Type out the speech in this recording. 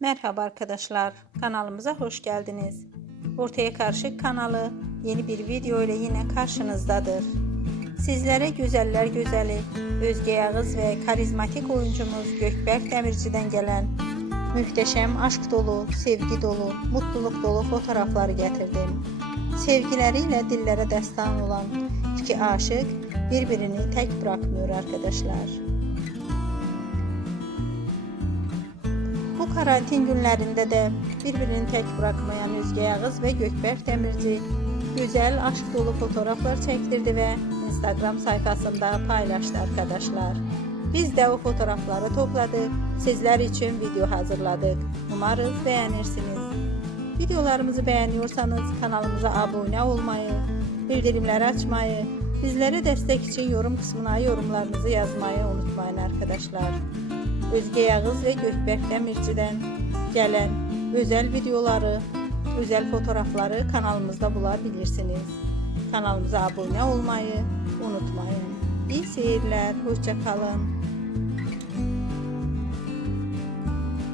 Merhaba arkadaşlar, kanalımıza hoş geldiniz. Ortaya Karışık kanalı yeni bir video ile yine karşınızdadır. Sizlere güzeller güzeli Özge Yağız ve karizmatik oyuncumuz Gökberk Demirci'den gelen muhteşem aşk dolu, sevgi dolu, mutluluk dolu fotoğrafları getirdim. Sevgileriyle dillere destan olan iki aşık birbirini tek bırakmıyor arkadaşlar. Bu karantin günlerinde de birbirini tek bırakmayan Özge Yağız ve Gökberk Demirci güzel aşk dolu fotoğraflar çektirdi ve Instagram sayfasında paylaştı arkadaşlar. Biz de o fotoğrafları topladık, sizler için video hazırladık. Umarız beğenirsiniz. Videolarımızı beğeniyorsanız kanalımıza abone olmayı, bildirimleri açmayı, bizlere destek için yorum kısmına yorumlarınızı yazmayı unutmayın arkadaşlar. Özge Yağız ve Gökberk Demirci'den gelen özel videoları, özel fotoğrafları kanalımızda bulabilirsiniz. Kanalımıza abone olmayı unutmayın. İyi seyirler, hoşça kalın.